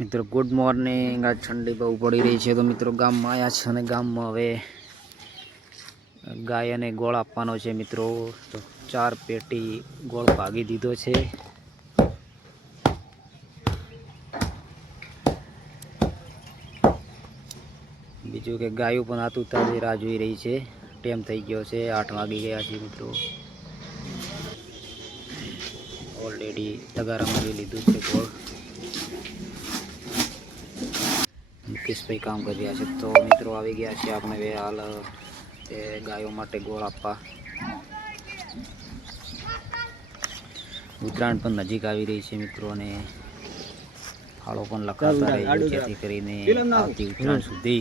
मित्रों good morning. आज ठंडी बहु पड़ी रही है तो मित्रों गाम में आया छे अने गाम में हवे गाय ने गोळ आपवानो छे। मित्रों तो 4 पेटी गोळ भागी दीधो छे। बीजू के गायों पण आतुरताथी राह जोई रही है। टेम थई गयो छे, 8 वागी गया छे। मित्रों ऑलरेडी तगारा मारी लीधुं छे गोळ। मुकेश भाई काम कर रहा है तो मित्रों आ गया है आपने वे हाल गायों माटे गोळ आपवा। उत्तरायण पण नजीक आई रही है मित्रों ने फाळो पण लखाता रहे जेथी करीने आवती उत्तरायण सुधी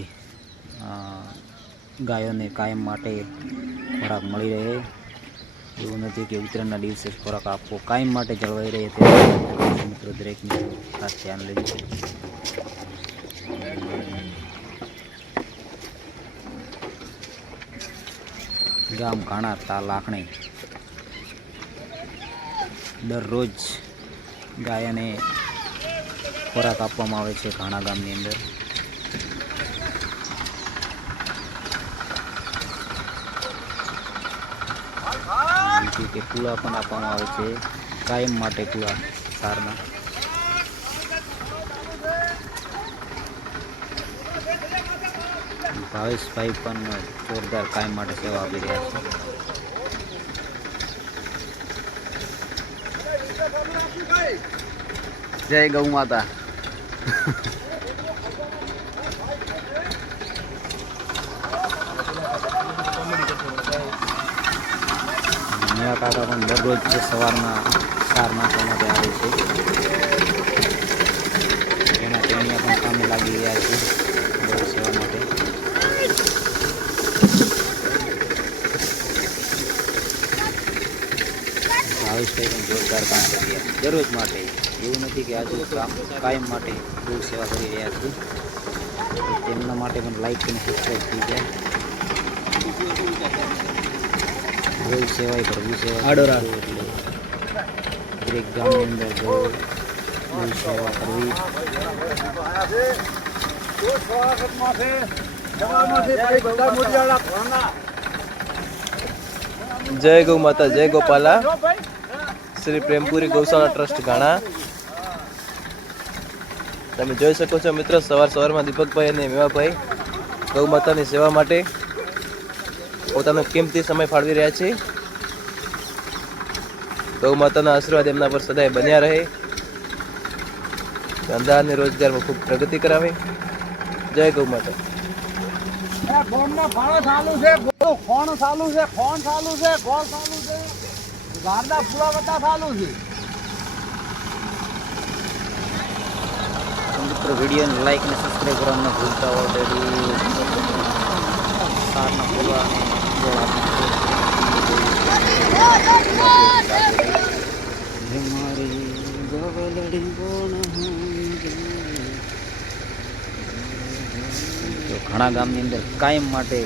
गायों ने कायम माटे खोराक मळी रहे। एवं नहीं कि उत्तरायणना दिवसे खोराक आपवो कायम माटे जळवाई रहे ते मित्रों दरेक मित्रों खास ध्यान लेजो। गाम घाणा ता लाखणी दररोज गाय ने खोराक आपवामां आवे छे। घाणा गामनी अंदर बीजू के कूड़ा पण आपवामां आवे छे कायम माटे कूड़ा सारना। भावेश भाई पण जोरदार कायम माटे सेवा आपी रह्या छे। जय गौ माता। मीया काका पण दररोज सवारना सार नाखवा माटे आवे छे। एना टेणिया पण कामे लागी रह्या छे गौ सेवा माटे। भावेश भाई पण जोरदार काम कर रह्या छे दररोज माटे। एवं नहीं कि आज काम कायम माटे गौ सेवा करी रह्या छे। તેમના માટે પણ લાઈક અને સબસ્ક્રાઇબ થઈ જાય। ગૌ સેવા એ પ્રભુ સેવા આડોરા એટલે દરેક ગામની અંદર ગૌ સેવા કરવી। जय गौ माता, जय गोपाला। श्री प्रेमपुरी गौशाला ट्रस्ट घाणा। તમે જોઈ શકો છો મિત્રો સવારમાં દીપકભાઈ અને મેવાભાઈ ગૌ માતાની સેવા માટે પોતાનો કિંમતી સમય ફાળવી રહ્યા છે। ગૌ માતાના આશીર્વાદ એમના પર સદાય બન્યા રહે, ધંધા અને રોજગારમાં ખૂબ પ્રગતિ કરાવે। જય ગૌ માતા। मित्रों वीडियो ने लाइक ने सब्सक्राइब करना न भूलता। ऑलरेडी सारना पूरा तो घाणा गामनी अंदर कायम माटे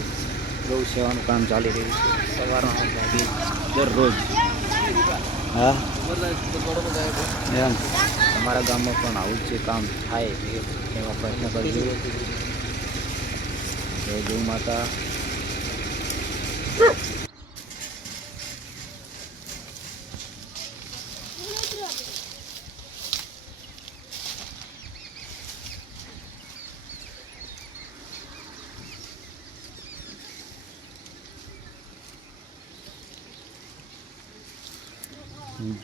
गौ सेवानुं काम चाली रह्युं छे। सवारना भागी दररोज। हाँ एम તમારા ગામમાં પણ આવું જ કામ થાય એવા પ્રયત્ન કરજો। જય ગૌ માતા।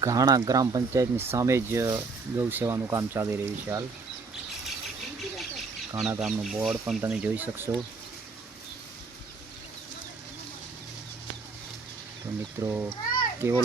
घाणा ग्राम पंचायतनी सामे ज गौ सेवानुं काम चाली रह्युं छे। हाल घाणा गामनुं बोर्ड पण तमे जोई शकशो। तो मित्रों केवो